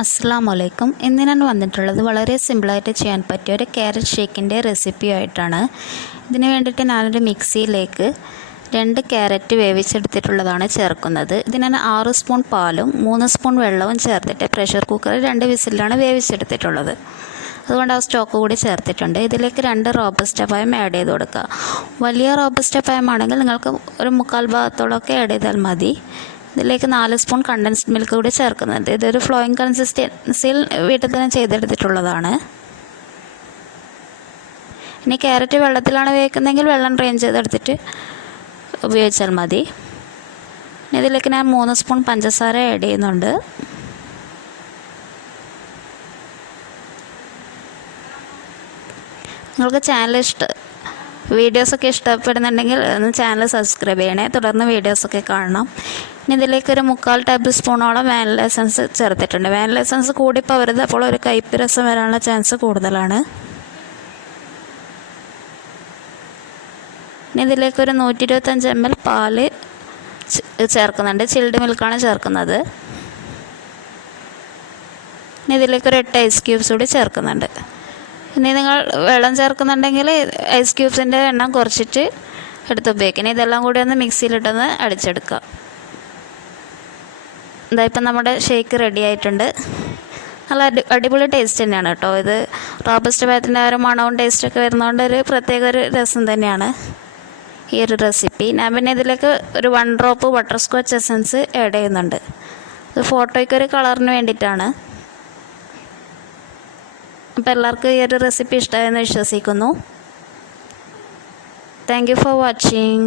അസ്സലാമലൈക്കും. ഇന്ന് ഞാൻ വന്നിട്ടുള്ളത് വളരെ സിമ്പിളായിട്ട് ചെയ്യാൻ പറ്റിയ ഒരു ക്യാരറ്റ് ഷേക്കിൻ്റെ റെസിപ്പിയായിട്ടാണ്. ഇതിന് വേണ്ടിയിട്ട് ഞാനൊരു മിക്സിയിലേക്ക് 2 ക്യാരറ്റ് വേവിച്ചെടുത്തിട്ടുള്ളതാണ് ചേർക്കുന്നത്. ഇതിന് ഞാൻ 6 സ്പൂൺ പാലും 3 സ്പൂൺ വെള്ളവും ചേർത്തിട്ട് പ്രഷർ കുക്കറിൽ 2 വിസിലാണ് വേവിച്ചെടുത്തിട്ടുള്ളത്. അതുകൊണ്ട് ആ സ്റ്റോക്ക് കൂടി ചേർത്തിട്ടുണ്ട്. ഇതിലേക്ക് 2 റോബസ്റ്റ പഴം ആഡ് ചെയ്ത് കൊടുക്കുക. വലിയ റോബസ്റ്റ പഴമാണെങ്കിൽ നിങ്ങൾക്ക് ഒരു 3/4 ഭാഗത്തോളമൊക്കെ ആഡ് ചെയ്താൽ മതി. ഇതിലേക്ക് 4 സ്പൂൺ കണ്ടൻസ്ഡ് മിൽക്ക് കൂടി ചേർക്കുന്നുണ്ട്. ഇതൊരു ഫ്ലോയിങ് കൺസിസ്റ്റൻസിയിൽ വീട്ടിൽ തന്നെ ചെയ്തെടുത്തിട്ടുള്ളതാണ്. ഇനി ക്യാരറ്റ് വെള്ളത്തിലാണ് വേവിക്കുന്നതെങ്കിൽ വെള്ളം ഡ്രെയിൻ ചെയ്തെടുത്തിട്ട് ഉപയോഗിച്ചാൽ മതി. ഇതിലേക്ക് ഞാൻ 3 സ്പൂൺ പഞ്ചസാര ആഡ് ചെയ്യുന്നുണ്ട്. നിങ്ങൾക്ക് വീഡിയോസൊക്കെ ഇഷ്ടപ്പെടുന്നുണ്ടെങ്കിൽ ചാനൽ സബ്സ്ക്രൈബ് ചെയ്യണേ. തുടർന്ന് വീഡിയോസൊക്കെ കാണണം. ഇനി ഇതിലേക്കൊരു 3/4 ടേബിൾ സ്പൂണോളം വാനില എസൻസ് ചേർത്തിട്ടുണ്ട്. വാനില എസൻസ് കൂടിപ്പോവരുത്, അപ്പോൾ ഒരു കയ്പ്പ് രസം വരാനുള്ള ചാൻസ് കൂടുതലാണ്. ഇനി ഇതിലേക്കൊരു 125 ml പാല് ചേർക്കുന്നുണ്ട്. ചിൽഡ് മിൽക്കാണ് ചേർക്കുന്നത്. ഇനി ഇതിലേക്കൊരു 8 ഐസ് ക്യൂബ്സ് കൂടി ചേർക്കുന്നുണ്ട്. ഇനി നിങ്ങൾ വെള്ളം ചേർക്കുന്നുണ്ടെങ്കിൽ ഐസ് ക്യൂബ്സിൻ്റെ എണ്ണം കുറച്ചിട്ട് എടുത്ത് ഉപയോഗിക്കണം. ഇതെല്ലാം കൂടി ഒന്ന് മിക്സിയിലിട്ടൊന്ന് അടിച്ചെടുക്കുക. ഇപ്പം നമ്മുടെ ഷേക്ക് റെഡി ആയിട്ടുണ്ട്. നല്ല അടിപൊളി ടേസ്റ്റ് തന്നെയാണ് കേട്ടോ. ഇത് റോബസ്റ്റ പഴത്തിൻ്റെ ആ ഒരു മണവും ടേസ്റ്റൊക്കെ വരുന്നതുകൊണ്ട് ഒരു പ്രത്യേക ഒരു രസം തന്നെയാണ് ഈ ഒരു റെസിപ്പി. ഞാൻ പിന്നെ ഇതിലേക്ക് ഒരു 1 drop butter scotch essence add ചെയ്യുന്നുണ്ട്. ഇത് ഫോട്ടോയ്ക്കൊരു കളറിന് വേണ്ടിയിട്ടാണ്. അപ്പോൾ എല്ലാവർക്കും ഈ ഒരു റെസിപ്പി ഇഷ്ടമായെന്ന് വിശ്വസിക്കുന്നു. Thank you for watching.